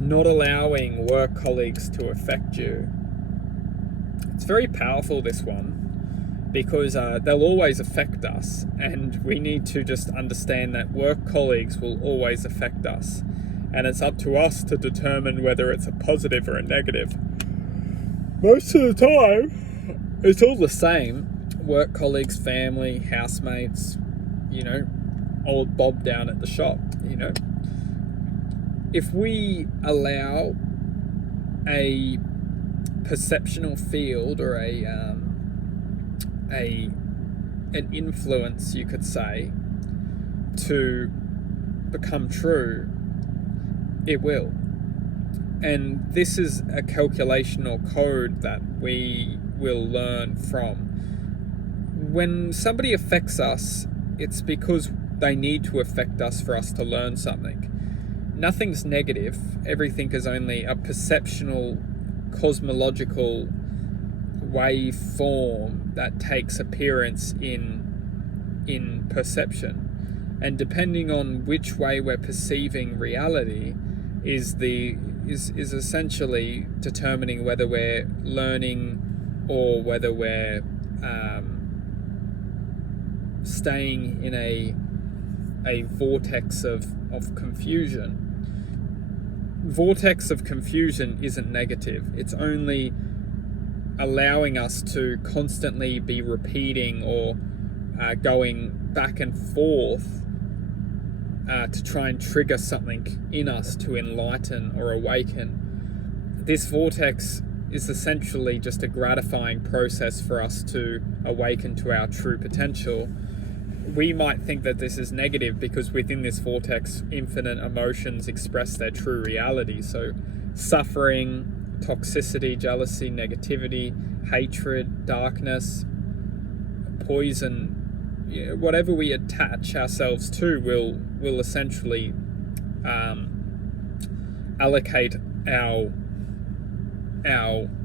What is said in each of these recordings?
not allowing work colleagues to affect you. It's very powerful, this one, because they'll always affect us, and we need to just understand that work colleagues will always affect us, and it's up to us to determine whether it's a positive or a negative. Most of the time, it's all the same. Work colleagues, family, housemates, old Bob down at the shop, If we allow a perceptional field or an influence, you could say, to become true, it will. And this is a calculation or code that we will learn from. When somebody affects us, it's because they need to affect us for us to learn something. Nothing's negative. Everything is only a perceptional, cosmological waveform that takes appearance in perception. And depending on which way we're perceiving reality is essentially determining whether we're learning or whether we're staying in a vortex of confusion. Vortex of confusion isn't negative. It's only allowing us to constantly be repeating or going back and forth to try and trigger something in us to enlighten or awaken. This vortex is essentially just a gratifying process for us to awaken to our true potential. We might think that this is negative because within this vortex, infinite emotions express their true reality. So suffering, toxicity, jealousy, negativity, hatred, darkness, poison, whatever we attach ourselves to will essentially allocate our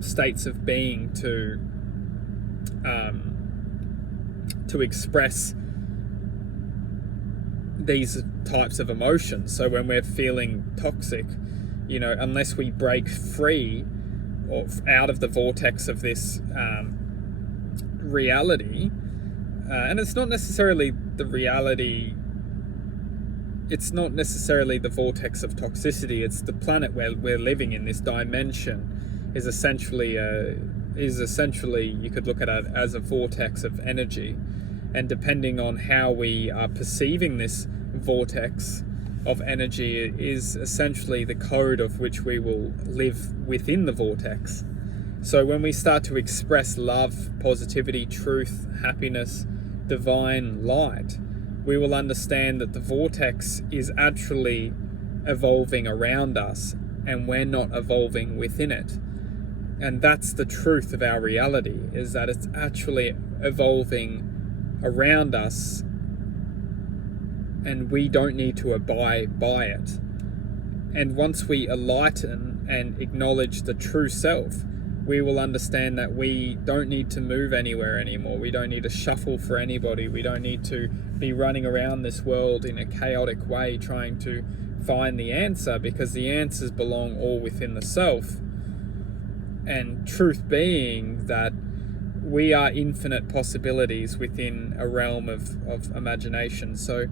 states of being to express these types of emotions. So when we're feeling toxic, unless we break free or out of the vortex of this reality, and it's not necessarily the reality, it's not necessarily the vortex of toxicity, it's the planet where we're living in, this dimension is essentially you could look at it as a vortex of energy. And depending on how we are perceiving this vortex of energy is essentially the code of which we will live within the vortex. So when we start to express love, positivity, truth, happiness, divine light, we will understand that the vortex is actually evolving around us and we're not evolving within it. And that's the truth of our reality, is that it's actually evolving around us and we don't need to abide by it. And once we enlighten and acknowledge the true self, we will understand that we don't need to move anywhere anymore. We don't need to shuffle for anybody. We don't need to be running around this world in a chaotic way trying to find the answer, because the answers belong all within the self. And truth being that we are infinite possibilities within a realm of imagination. So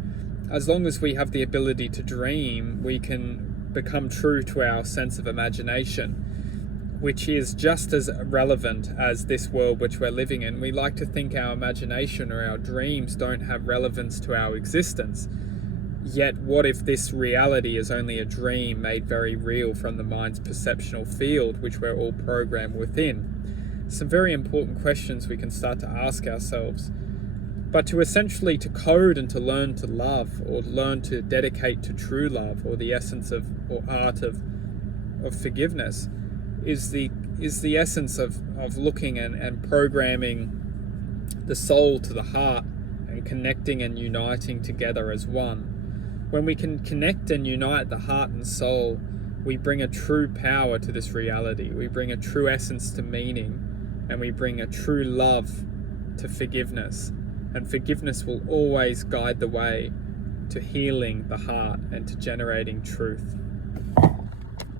as long as we have the ability to dream, we can become true to our sense of imagination, which is just as relevant as this world which we're living in. We like to think our imagination or our dreams don't have relevance to our existence. Yet what if this reality is only a dream made very real from the mind's perceptional field, which we're all programmed within? Some very important questions we can start to ask ourselves. But to code and to learn to love, or learn to dedicate to true love, or the essence of, or art of forgiveness, is the essence of looking and programming the soul to the heart and connecting and uniting together as one. When we can connect and unite the heart and soul, we bring a true power to this reality. We bring a true essence to meaning, and we bring a true love to forgiveness. And forgiveness will always guide the way to healing the heart and to generating truth.